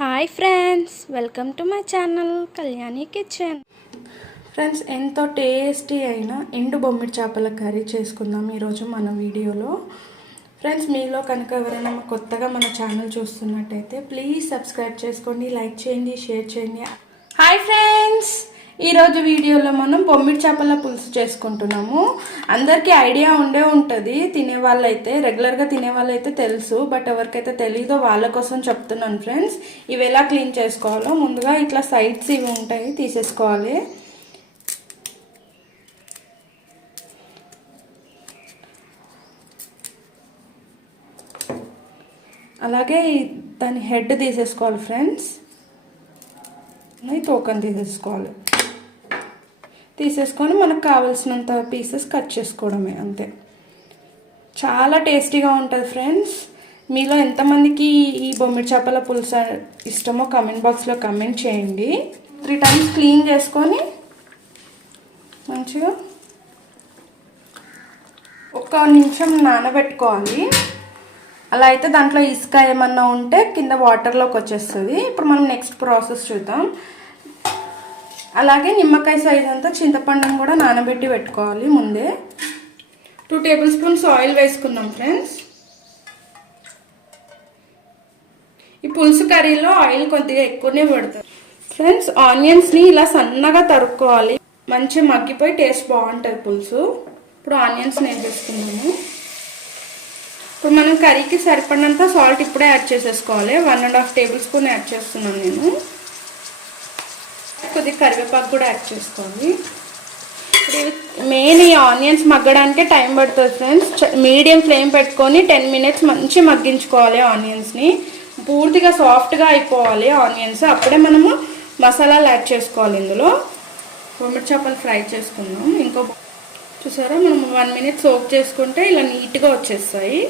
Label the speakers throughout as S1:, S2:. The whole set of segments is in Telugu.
S1: Hi friends welcome to my channel Kalyani kitchen.
S2: Friends ఎంతో టేస్టీ అయిన ఎండు బొమ్మిడి చేపల కర్రీ చేసుకుందాం ఈరోజు మన వీడియోలో. ఫ్రెండ్స్ మీలో కనుక ఎవరైనా కొత్తగా మన ఛానల్ చూస్తున్నట్టయితే ప్లీజ్ సబ్స్క్రైబ్ చేసుకోండి లైక్ చేయండి షేర్ చేయండి. హాయ్ ఫ్రెండ్స్ ఈరోజు వీడియోలో మనం బొమ్మిడి చేపల పులుసు చేసుకుంటున్నాము. అందరికీ ఐడియా ఉండే ఉంటుంది. తినే వాళ్ళైతే రెగ్యులర్గా తినే వాళ్ళైతే తెలుసు బట్ ఎవరికైతే తెలీదో వాళ్ళ కోసం చెప్తున్నాను ఫ్రెండ్స్. ఇవి ఎలా క్లీన్ చేసుకోవాలో ముందుగా ఇట్లా సైడ్స్ ఇవి ఉంటాయి తీసేసుకోవాలి. అలాగే దాని హెడ్ తీసేసుకోవాలి ఫ్రెండ్స్. తోకని తీసేసుకోవాలి. తీసేసుకొని మనకు కావలసినంత పీసెస్ కట్ చేసుకోవడమే అంతే. చాలా టేస్టీగా ఉంటుంది ఫ్రెండ్స్ మీలో ఎంతమందికి ఈ బొమ్మిడి చేపల పులుసు ఇష్టమో కమెంట్ బాక్స్లో కమెంట్ చేయండి. త్రీ టైమ్స్ క్లీన్ చేసుకొని మంచిగా ఒక నిమిషం నానబెట్టుకోవాలి. అలా అయితే దాంట్లో ఇసుక ఏమన్నా ఉంటే కింద వాటర్లోకి వచ్చేస్తుంది. ఇప్పుడు మనం నెక్స్ట్ ప్రాసెస్ చూద్దాం. అలాగే నిమ్మకాయ సైజ్ అంతా చింతపండును కూడా నానబెట్టి పెట్టుకోవాలి ముందే. టూ టేబుల్ స్పూన్స్ ఆయిల్ వేసుకున్నాం ఫ్రెండ్స్ ఈ పులుసు కర్రీలో ఆయిల్ కొద్దిగా ఎక్కువనే పడుతుంది. ఫ్రెండ్స్ ఆనియన్స్ని ఇలా సన్నగా తరుక్కోవాలి. మంచిగా మగ్గిపోయి టేస్ట్ బాగుంటుంది పులుసు. ఇప్పుడు ఆనియన్స్ వేసేసుకున్నాము ఇప్పుడు మనం కర్రీకి సరిపడినంత సాల్ట్ ఇప్పుడే యాడ్ చేసేసుకోవాలి. One and half tablespoon add చేస్తున్నాను నేను. కొద్దిగా కరివేపాకు కూడా యాడ్ చేసుకోవాలి మెయిన్ ఈ ఆనియన్స్ మగ్గడానికే టైం పడుతుంది ఫ్రెండ్స్. మీడియం ఫ్లేమ్ పెట్టుకొని టెన్ మినిట్స్ మంచి మగ్గించుకోవాలి ఆనియన్స్ని. పూర్తిగా సాఫ్ట్గా అయిపోవాలి ఆనియన్స్. అప్పుడే మనము మసాలాలు యాడ్ చేసుకోవాలి ఇందులో. కొమ్మిడి చేపలు ఫ్రై చేసుకుందాం. ఇంకో చూసారా? మనం వన్ మినిట్ సోక్ చేసుకుంటే ఇలా నీట్గా వచ్చేస్తాయి.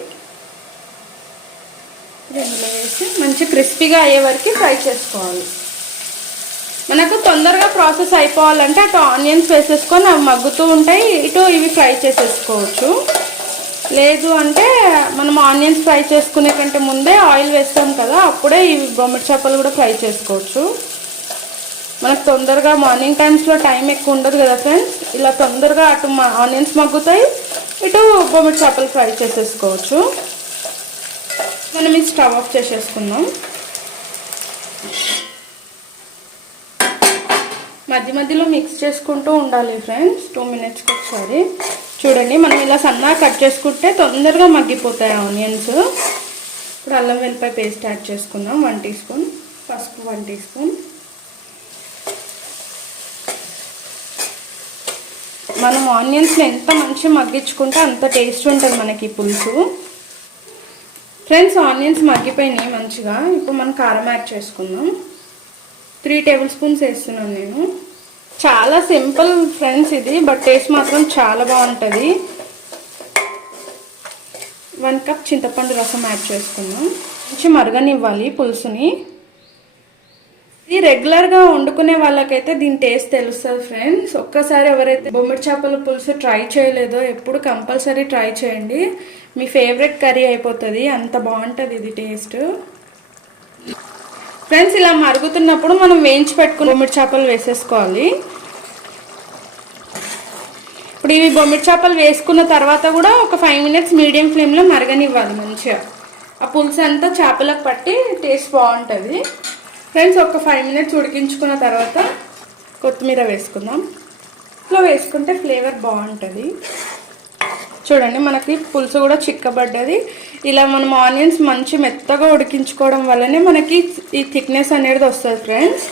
S2: ఇందులో వేసి మంచి క్రిస్పీగా అయ్యే వరకు ఫ్రై చేసుకోవాలి. మనకు తొందరగా ప్రాసెస్ అయిపోవాలంటే అటు ఆనియన్స్ వేసేసుకొని అవి మగ్గుతూ ఉంటాయి. ఇటు ఇవి ఫ్రై చేసేసుకోవచ్చు. లేదు అంటే మనం ఆనియన్స్ ఫ్రై చేసుకునే కంటే ముందే ఆయిల్ వేస్తాం కదా అప్పుడే ఇవి బొమ్మిడి చేపలు కూడా ఫ్రై చేసుకోవచ్చు. మనకు తొందరగా మార్నింగ్ టైమ్స్లో టైం ఎక్కువ ఉండదు కదా ఫ్రెండ్స్. ఇలా తొందరగా అటు ఆనియన్స్ మగ్గుతాయి ఇటు బొమ్మిడి చేపలు ఫ్రై చేసేసుకోవచ్చు. మనం ఇది స్టవ్ ఆఫ్ చేసేసుకుందాం. మధ్య మధ్యలో మిక్స్ చేసుకుంటూ ఉండాలి ఫ్రెండ్స్ టూ మినిట్స్కి ఒకసారి. చూడండి మనం ఇలా సన్నగా కట్ చేసుకుంటే తొందరగా మగ్గిపోతాయి ఆనియన్స్ ఇప్పుడు అల్లం వెల్లిపాయ పేస్ట్ యాడ్ చేసుకుందాం. వన్ టీ స్పూన్ పసుపు వన్ టీ స్పూన్ మనం ఆనియన్స్ని ఎంత మంచి మగ్గించుకుంటే అంత టేస్ట్ ఉంటుంది మనకి పులుసు. ఫ్రెండ్స్ ఆనియన్స్ మగ్గిపోయినాయి మంచిగా. ఇప్పుడు మనం కారం యాడ్ చేసుకుందాం. త్రీ టేబుల్ స్పూన్స్ వేస్తున్నాను నేను. చాలా సింపుల్ ఫ్రెండ్స్ ఇది బట్ టేస్ట్ మాత్రం చాలా బాగుంటుంది. వన్ కప్ చింతపండు రసం యాడ్ చేసుకున్నాం కొంచెం మరగనివ్వాలి పులుసుని. ఇది రెగ్యులర్గా వండుకునే వాళ్ళకైతే దీని టేస్ట్ తెలుస్తుంది ఫ్రెండ్స్. ఒక్కసారి ఎవరైతే బొమ్మిడి చేపల పులుసు ట్రై చేయలేదో ఎప్పుడు కంపల్సరీ ట్రై చేయండి. మీ ఫేవరెట్ కర్రీ అయిపోతుంది. అంత బాగుంటుంది ఇది టేస్ట్. ఫ్రెండ్స్ ఇలా మరుగుతున్నప్పుడు మనం వేయించి పెట్టుకుని బొమ్మిడి చేపలు వేసేసుకోవాలి. ఇప్పుడు ఇవి బొమ్మిడి చేపలు వేసుకున్న తర్వాత కూడా ఒక ఫైవ్ మినిట్స్ మీడియం ఫ్లేమ్లో మరగనివ్వాలి మంచిగా. ఆ పులుసు అంతా చేపలకు పట్టి టేస్ట్ బాగుంటుంది. ఫ్రెండ్స్ ఒక ఫైవ్ మినిట్స్ ఉడికించుకున్న తర్వాత కొత్తిమీర వేసుకుందాం. ఇట్లా వేసుకుంటే ఫ్లేవర్ బాగుంటుంది. చూడండి మనకి పులుసు కూడా చిక్కబడ్డది. ఇలా మనం ఆనియన్స్ మంచి మెత్తగా ఉడికించుకోవడం వల్లనే మనకి ఈ థిక్నెస్ అనేది వస్తుంది ఫ్రెండ్స్.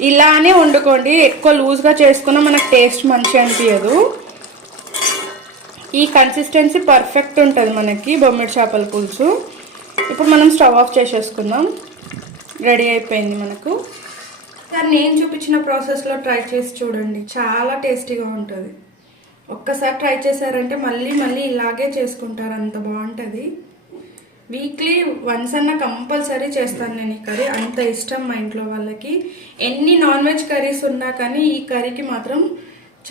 S2: ఇలానే వండుకోండి. ఎక్కువ లూజ్గా చేసుకున్నా మనకు టేస్ట్ మంచిగా అనిపించదు ఈ కన్సిస్టెన్సీ పర్ఫెక్ట్ ఉంటుంది మనకి బొమ్మిడి చేపల పులుసు. ఇప్పుడు మనం స్టవ్ ఆఫ్ చేసేసుకుందాం. రెడీ అయిపోయింది మనకు. కానీ నేను చూపించిన ప్రాసెస్లో ట్రై చేసి చూడండి. చాలా టేస్టీగా ఉంటుంది. ఒక్కసారి ట్రై చేశారంటే మళ్ళీ మళ్ళీ ఇలాగే చేసుకుంటారు అంత బాగుంటుంది. వీక్లీ వన్స్ అన్న కంపల్సరీ చేస్తాను నేను ఈ కర్రీ. అంత ఇష్టం మా ఇంట్లో వాళ్ళకి. ఎన్ని నాన్ వెజ్ కర్రీస్ ఉన్నా కానీ ఈ కర్రీకి మాత్రం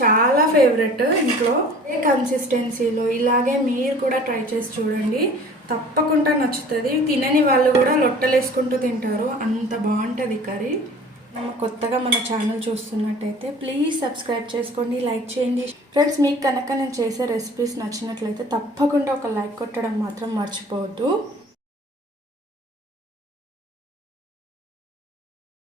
S2: చాలా ఫేవరెట్ ఇంట్లో. ఏ కన్సిస్టెన్సీలో ఇలాగే మీరు కూడా ట్రై చేసి చూడండి. తప్పకుండా నచ్చుతుంది. తినని వాళ్ళు కూడా లొట్టలు వేసుకుంటూ తింటారు. అంత బాగుంటుంది కర్రీ. కొత్తగా మన ఛానల్ చూస్తున్నట్టయితే ప్లీజ్ సబ్స్క్రైబ్ చేసుకోండి లైక్ చేయండి. ఫ్రెండ్స్ మీకు కనుక నేను చేసే రెసిపీస్ నచ్చినట్లయితే తప్పకుండా ఒక లైక్ కొట్టడం మాత్రం మర్చిపోవద్దు.